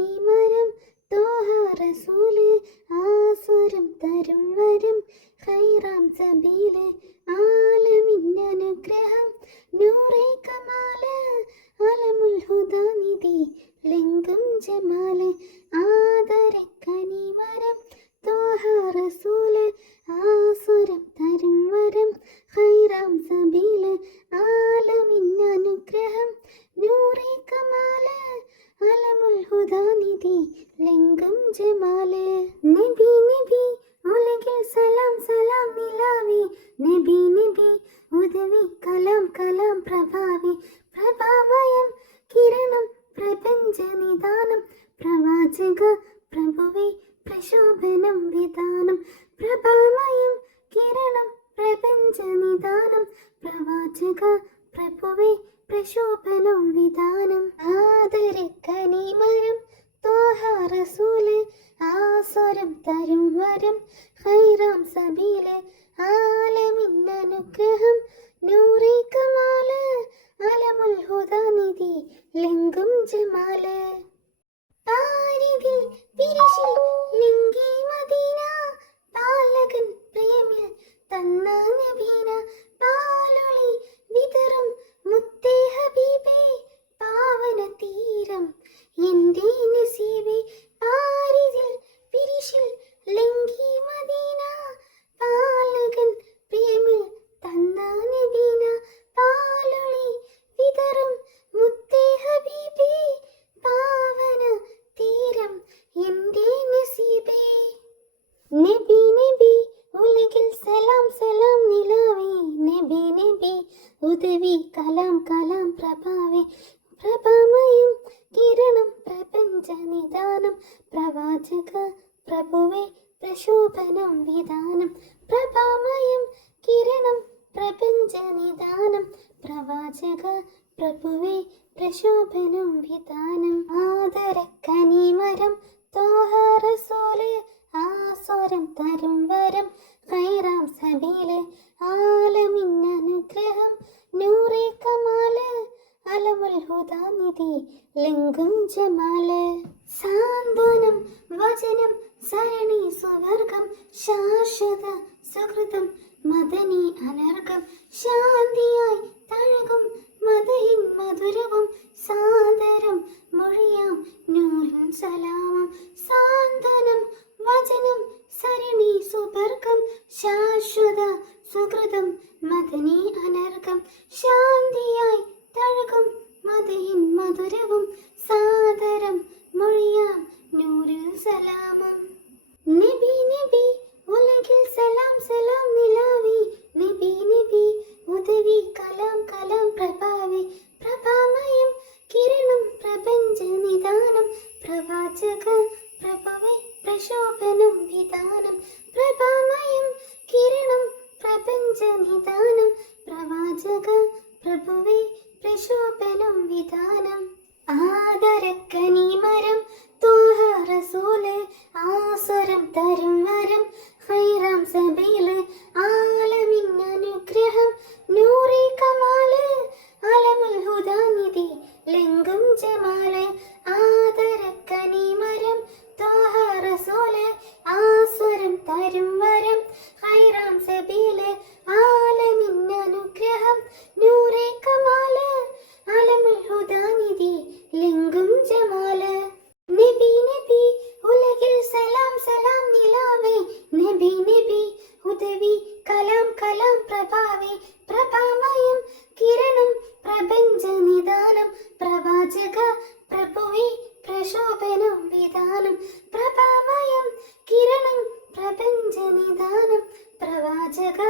കനിമരം തോഹ റസൂല് ആസുരം തരും വരം ഖൈറാം സബീല് ആലമിന്നനുഗ്രഹം നൂറേ കമാല് അലമുൽ ഹുദാനിധി ലിംഗം ജമാല് ആദര കനിമരം തോഹ റസൂല് ആസുരം തരും വരം ഖൈറാം സബീല് ആലമിന്നനുഗ്രഹം നൂറേ കമാല് അലമുൽ ഹുദാനിധി ലിംഗം ജമാല് നബി നബി ഉലകിൽ സലാം സലാം നിലാവി നബി നബി ഉദവി കലാം കലാം പ്രഭാവി പ്രഭാമയം കിരണം പ്രപഞ്ച നിദാനം പ്രവാചക പ്രഭുവേ പ്രശോഭനം വിധാനം പ്രഭാമയം കിരണം പ്രപഞ്ച നിദാനം പ്രവാചക പ്രഭുവേ പ്രശോഭനം വിധാനം ആദര കനിമരം തോഹ റസൂല് ആസുരം തരും വരം ഖൈറാം സബീല് ആലമിന്നനുഗ്രഹം നൂറേ കമാല് അലമുൽ ഹുദാനിധി ലിംഗം ജമാല് പാരിതിൽ പിരിശിൽ ലിംഗി മദീന പാലകൻ പ്രേമിൽ തന്ന നബീന പാലൊളി വിതറും മുത്തേ ഹബീബേ പാവന തീരം എൻ്റെ നസീബേ പാരിതിൽ പിരിശിൽ ലിംഗി മദീന പാലകൻ പ്രേമിൽ തന്ന നബീന പാലൊളി വിതറും മുത്തേ ഹബീബേ പാവന തീരം എൻ്റെ നസീബേ നബി നബി ഉലകിൽ സലാം സലാം നിലാവേ നബി നബി ഉദവി കലാം കലാം പ്രഭാവേ പ്രഭാമയം കിരണം പ്രപഞ്ച നിദാനം പ്രവാചക പ്രഭുവേ പ്രശോഭനം വിധാനം പ്രഭാമയം കിരണം പ്രപഞ്ച നിദാനം പ്രവാചക പ്രഭുവേ പ്രശോഭനം വിധാനം ആദര കനിമരം തോഹ റസൂല് ആസുരം തരും വരം ഖൈറാം സബീല് ആലമിന്നനുഗ്രഹം നൂറേ കമാല് അലമുൽ ഹുദാനിധി ലിംഗം ജമാല് സാന്ത്വനം വചനം സരണി സുവർഗം ശാശ്വത സുഹൃതം മദനി അനർഗം ശാന്തിയായി തഴുകും മദഹിൻ മധുരവും സാദരം മൊഴിയാം നൂറിൻ സലാമം സാന്ത്വനം വചനം സരണി സുവർഗം ശാശ്വത സുഹൃതം മദനി അനർഗം ശാന്തിയായി തഴുകും മദഹിൻ മധുരവും സാദരം മൊഴിയാം നൂറിൽ സലാമം നബി നബി ഉലകിൽ സലാം സലാം നിലാവി നബി നബി ഉദവി കലാം കലാം പ്രഭാവി പ്രഭാമയം കിരണം പ്രപഞ്ച നിദാനം പ്രവാചക പ്രഭുവേ പ്രശോഭനം വിധാനം പ്രഭാമയം കിരണം പ്രപഞ്ച നിദാനം പ്രവാചക പ്രഭുവേ പ്രശോഭനം വിധാനം ആദര കനിമരം തോഹ റസൂല് ആസുരം തരും വരം ഖൈറാം സബീല് ആലമിന്നനുഗ്രഹം നൂറേ കമാല് അലമുൽ ഹുദാനിധി ലിംഗം ജമാല് ആദര കനിമരം തോഹ റസൂല് ആസുരം തരും വരം ഖൈറാം സബീല് ആലമിന്നനുഗ്രഹം നൂറേ കമാല് അലമുൽ ഹുദാനിധി ലിംഗം ജമാല് നബി നബി ഉലകിൽ സലാം സലാം നിലാവേ നബി നബി ഉദവി കലാം കലാം പ്രഭാവേ പ്രഭാമയം കിരണം പ്രപഞ്ച നിദാനം പ്രവാചക പ്രഭുവേ പ്രശോഭനം വിധാനം പ്രഭാമയം കിരണം പ്രപഞ്ച നിദാനം പ്രവാചക